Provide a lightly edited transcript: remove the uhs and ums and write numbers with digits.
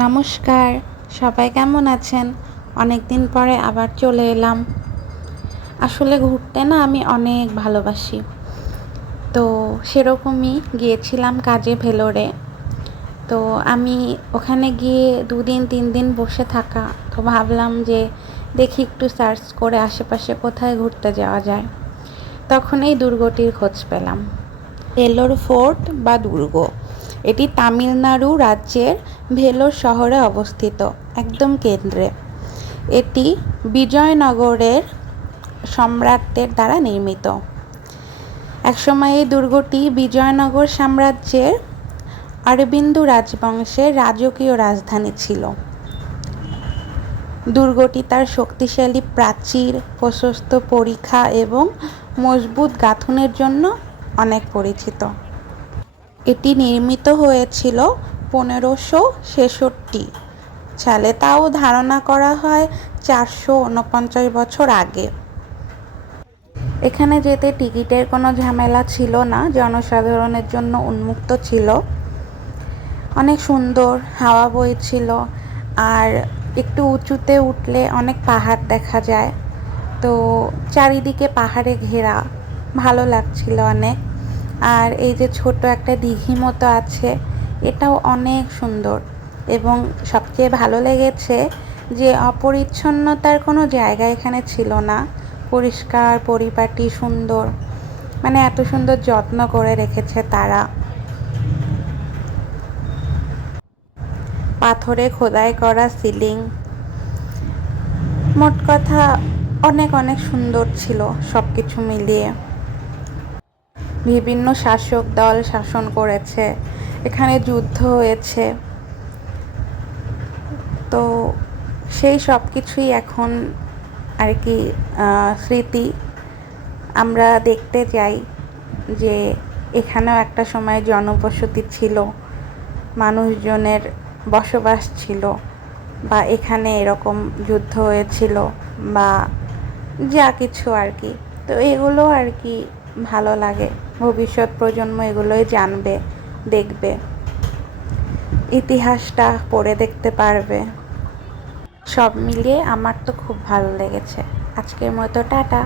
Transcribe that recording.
নমস্কার, সবাই কেমন আছেন? অনেক দিন পরে আবার চলে এলাম। আসলে ঘুরতে না আমি অনেক ভালোবাসি। তো সেরকমই গিয়েছিলাম কাজে ভেলোরে। তো আমি ওখানে গিয়ে 2 দিন 3 দিন বসে থাকা, তো ভাবলাম যে দেখি একটু সার্চ করে আশেপাশে কোথায় ঘুরতে যাওয়া যায়। তখন এই দুর্গটির খোঁজ পেলাম। ভেলোর ফোর্ট বা দুর্গ, এটি তামিলনাড়ু রাজ্যের ভেলোর শহরে অবস্থিত, একদম কেন্দ্রে। এটি বিজয়নগরের সম্রাটদের দ্বারা নির্মিত। একসময় এই দুর্গটি বিজয়নগর সাম্রাজ্যের অরবিন্দু রাজবংশের রাজকীয় রাজধানী ছিল। দুর্গটি তার শক্তিশালী প্রাচীর, প্রশস্ত পরিখা এবং মজবুত গাঁথুনের জন্য অনেক পরিচিত। এটি নির্মিত হয়েছিল 1566 সালে, তাও ধারণা করা হয় 449 বছর আগে। এখানে যেতে টিকিটের কোনো ঝামেলা ছিল না, জনসাধারণের জন্য উন্মুক্ত ছিল। অনেক সুন্দর হাওয়া বইছিল, আর একটু উঁচুতে উঠলে অনেক পাহাড় দেখা যায়। তো চারিদিকে পাহাড়ে ঘেরা, ভালো লাগছিল অনেক। আর এই যে ছোট একটা দিঘি মতো আছে, এটাও অনেক সুন্দর। এবং সবচেয়ে ভালো লেগেছে যে অপরিচ্ছন্নতার কোনো জায়গা এখানে ছিল না। পরিষ্কার পরিপাটি, সুন্দর, মানে এত সুন্দর যত্ন করে রেখেছে তারা। পাথরে খোদাই করা সিলিং, মোট কথা অনেক অনেক সুন্দর ছিল সব কিছু মিলিয়ে। বিভিন্ন শাসক দল শাসন করেছে, এখানে যুদ্ধ হয়েছে। তো সেই সব কিছুই এখন আর কি স্মৃতি। আমরা দেখতে যাই যে এখানেও একটা সময় জনবসতি ছিল, মানুষজনের বসবাস ছিল, বা এখানে এরকম যুদ্ধ হয়েছিল, বা যা কিছু আর কি। তো এগুলো আর কি ভালো লাগে, ভবিষ্যৎ প্রজন্ম এগুলোই জানবে, দেখবে, ইতিহাসটা পড়ে দেখতে পারবে। সব মিলিয়ে আমার তো খুব ভালো লেগেছে। আজকের মতো টাটা।